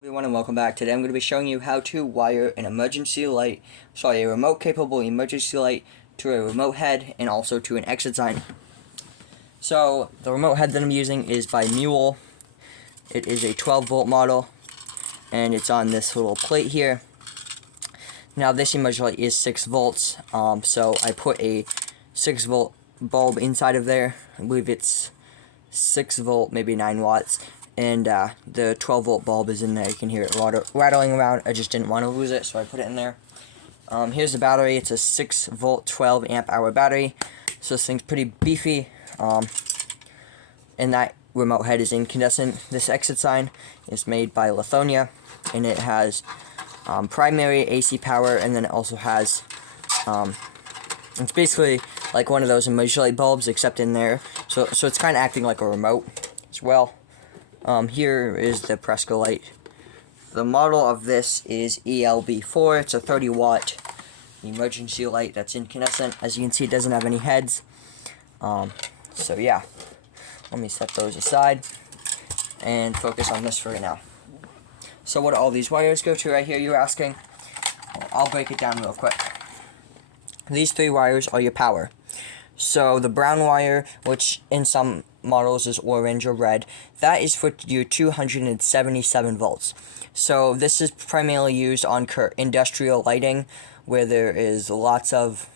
Everyone and welcome back. Today I'm going to be showing you how to wire an a remote capable emergency light to a remote head and also to an exit sign. So the remote head that I'm using is by Mule. It is a 12 volt model and it's on this little plate here. Now this emergency light is 6 volts, so I put a 6 volt bulb inside of there. I believe it's 6 volt, maybe 9 watts. And the 12 volt bulb is in there. You can hear it rattling around. I just didn't want to lose it, so I put it in there. Here's the battery. It's a 6 volt 12 amp hour battery, so this thing's pretty beefy. And that remote head is incandescent. This exit sign is made by Lithonia, and it has primary AC power, and then it also has it's basically like one of those emergency light bulbs, except in there. So it's kind of acting like a remote as well. Here is the Presco light. The model of this is ELB4. It's a 30 watt emergency light that's incandescent. As you can see, it doesn't have any heads. So yeah, let me set those aside and focus on this for right now. So what do all these wires go to right here, you're asking? Well, I'll break it down real quick. These 3 wires are your power. So the brown wire, which in some models is orange or red, that is for your 277 volts. So this is primarily used on industrial lighting, where there is lots of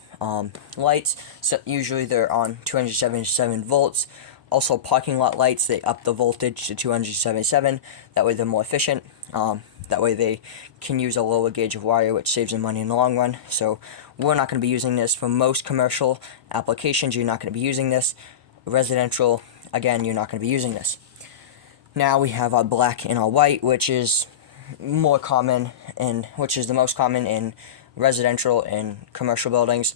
lights. So usually they're on 277 volts. Also parking lot lights, they up the voltage to 277. That way they're more efficient. That way they can use a lower gauge of wire, which saves them money in the long run. So we're not going to be using this for most commercial applications. You're not going to be using this. Residential, again, you're not going to be using this. Now we have our black and our white, which is more common which is the most common in residential and commercial buildings.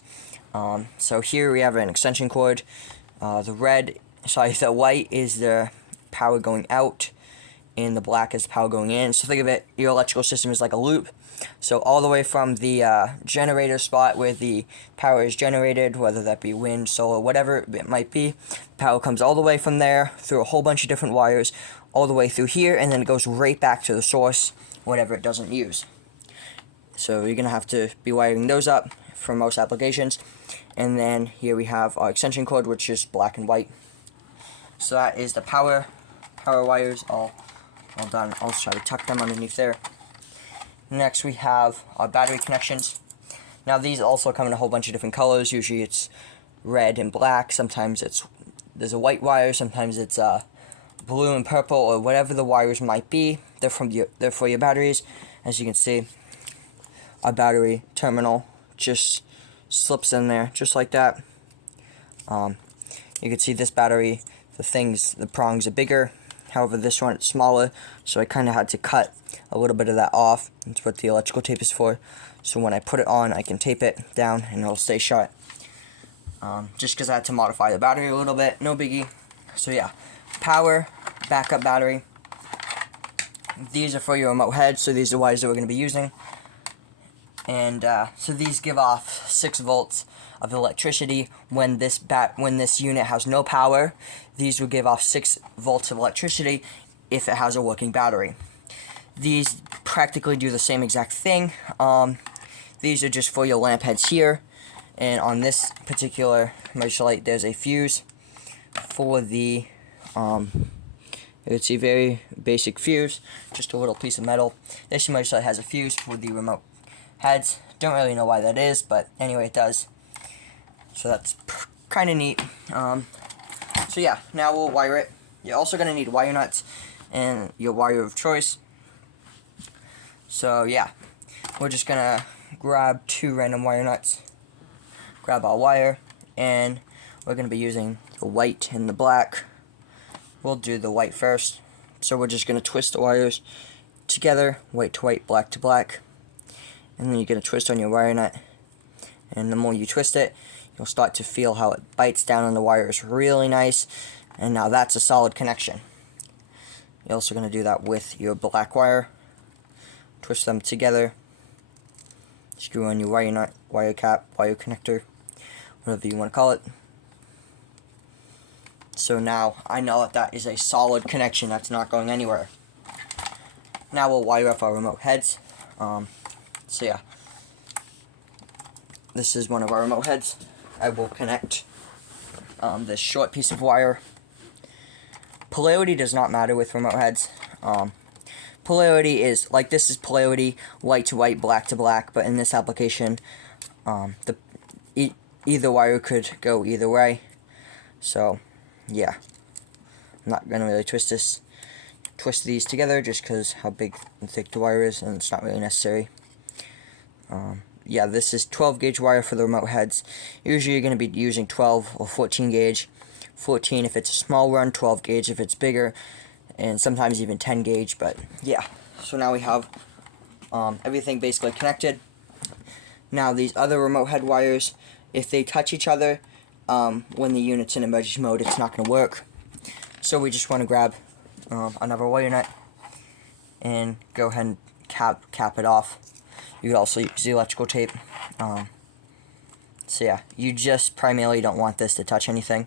So here we have an extension cord. The white is the power going out, and the black is power going in. So think of it, your electrical system is like a loop. So all the way from the generator spot where the power is generated, whether that be wind, solar, whatever it might be, power comes all the way from there through a whole bunch of different wires, all the way through here, and then it goes right back to the source, whatever it doesn't use. So you're going to have to be wiring those up for most applications. And then here we have our extension cord, which is black and white. So that is the power wires all done. I'll try to tuck them underneath there. Next we have our battery connections. Now these also come in a whole bunch of different colors. Usually it's red and black. Sometimes there's a white wire. Sometimes it's blue and purple, or whatever the wires might be. They're for your batteries. As you can see, our battery terminal just slips in there just like that. You can see this battery, the prongs are bigger. However, this one is smaller, so I kind of had to cut a little bit of that off. That's what the electrical tape is for. So when I put it on, I can tape it down and it'll stay shut. Just because I had to modify the battery a little bit, no biggie. So yeah, power, backup battery. These are for your remote head, so these are the wires that we're going to be using. And so these give off 6 volts of electricity. When this unit has no power, these will give off 6 volts of electricity if it has a working battery. These practically do the same exact thing. These are just for your lamp heads here, and on this particular emergency light there's a fuse for the it's a very basic fuse, just a little piece of metal. This emergency light has a fuse for the remote heads. Don't really know why that is, but anyway, it does. So that's kind of neat. So yeah, now we'll wire it. You're also going to need wire nuts and your wire of choice. So yeah, we're just going to grab 2 random wire nuts, grab our wire, and we're going to be using the white and the black. We'll do the white first. So we're just going to twist the wires together, white to white, black to black. And then you're going to twist on your wire nut. And the more you twist it, you'll start to feel how it bites down on the wires really nice. And now that's a solid connection. You're also going to do that with your black wire. Twist them together. Screw on your wire nut, wire cap, wire connector, whatever you want to call it. So now I know that that is a solid connection that's not going anywhere. Now we'll wire up our remote heads. So yeah, this is one of our remote heads. I will connect this short piece of wire. Polarity does not matter with remote heads. Polarity is, like, this is polarity, white to white, black to black, but in this application, either wire could go either way. So, yeah. I'm not going to really twist these together just because how big and thick the wire is, and it's not really necessary. Yeah, this is 12 gauge wire for the remote heads. Usually you're going to be using 12 or 14 gauge. 14 if it's a small run, 12 gauge if it's bigger, and sometimes even 10 gauge, but yeah. So now we have everything basically connected. Now these other remote head wires, if they touch each other when the unit's in emergency mode, it's not going to work. So we just want to grab another wire nut and go ahead and cap it off. You could also use the electrical tape. So yeah, you just primarily don't want this to touch anything.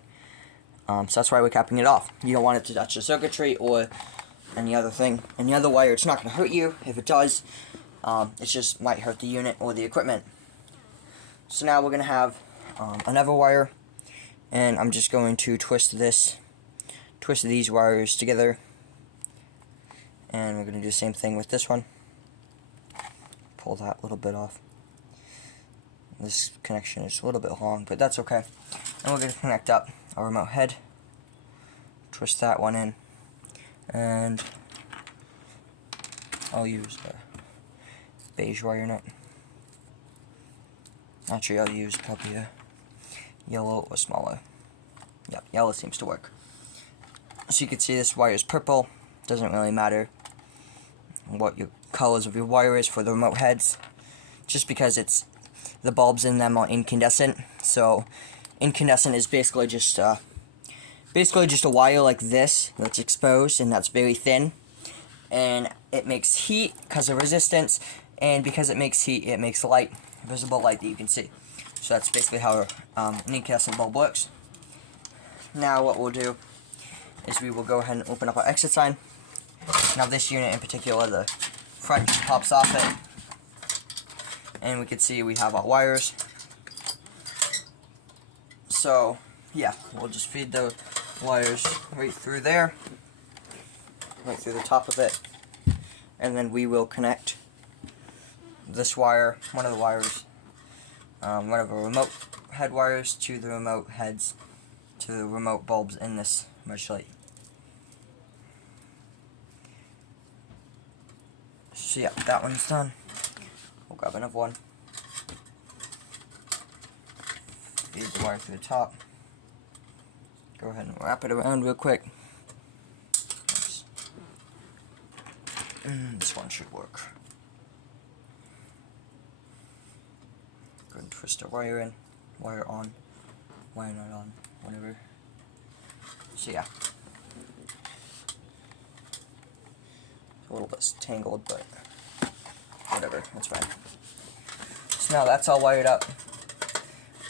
So that's why we're capping it off. You don't want it to touch the circuitry or any other thing. Any other wire, it's not going to hurt you. If it does, it just might hurt the unit or the equipment. So now we're going to have another wire, and I'm just going to twist these wires together, and we're going to do the same thing with this one. Pull that little bit off. This connection is a little bit long, but that's okay. And we're going to connect up our remote head, twist that one in, and I'll use a beige wire nut. Actually, I'll use probably a yellow or smaller. Yeah, yellow seems to work. So you can see this wire is purple. Doesn't really matter what your colors of your wire is for the remote heads, just because it's the bulbs in them are incandescent. So incandescent is basically just a wire like this that's exposed and that's very thin, and it makes heat because of resistance, and because it makes heat, it makes light, visible light that you can see. So that's basically how an incandescent bulb works. Now what we'll do is we will go ahead and open up our exit sign. Now this unit in particular, the front pops off it, and we can see we have our wires. So yeah, we'll just feed the wires right through there, right through the top of it, and then we will connect this wire, one of the wires, one of the remote head wires, to the remote heads, to the remote bulbs in this emergency light. So yeah, that one's done. We'll grab another one. Feed the wire through the top. Go ahead and wrap it around real quick. This one should work. Go ahead and twist the wire in, wire on, wire not on, whatever. So yeah. A little bit tangled, but whatever, that's fine. So now that's all wired up.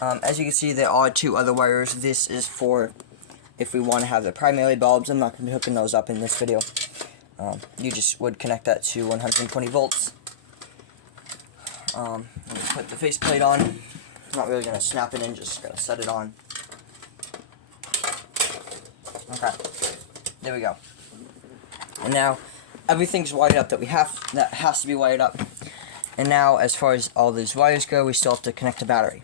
As you can see, there are two other wires. This is for if we want to have the primary bulbs. I'm not going to be hooking those up in this video. You just would connect that to 120 volts. Let me put the faceplate on. I'm not really going to snap it in, just going to set it on. Okay, there we go. And now everything's wired up that has to be wired up. And now, as far as all these wires go, we still have to connect a battery.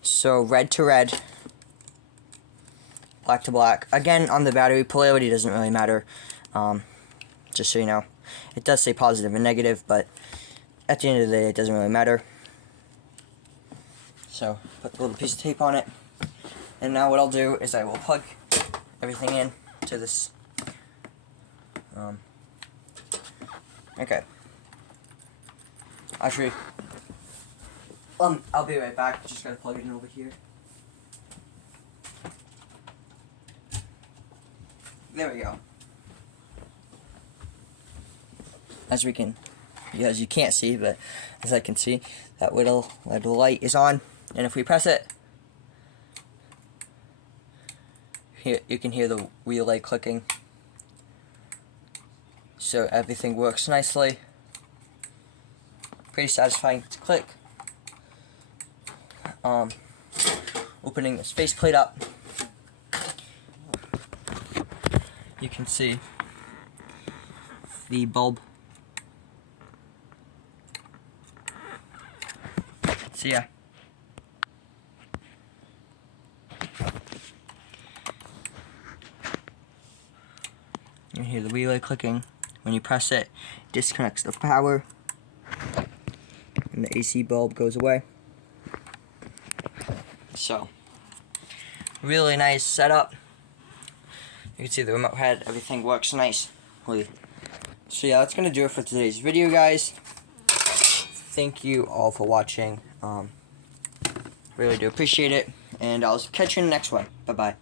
So red to red, black to black. Again, on the battery, polarity doesn't really matter. Just so you know, it does say positive and negative, but at the end of the day, it doesn't really matter. So put a little piece of tape on it, and now what I'll do is I will plug everything in to this. Okay. Actually, I'll be right back. Just gotta plug it in over here. There we go. As you can't see, but as I can see, that little light is on, and if we press it, here you can hear the relay clicking. so everything works nicely. Pretty satisfying to click. Opening this faceplate up, you can see the bulb. So yeah. You can hear the relay clicking. When you press it, it disconnects the power and the AC bulb goes away. So, really nice setup. You can see the remote head, everything works nicely. So yeah, that's gonna do it for today's video, guys. Thank you all for watching. Really do appreciate it, and I'll catch you in the next one. Bye bye.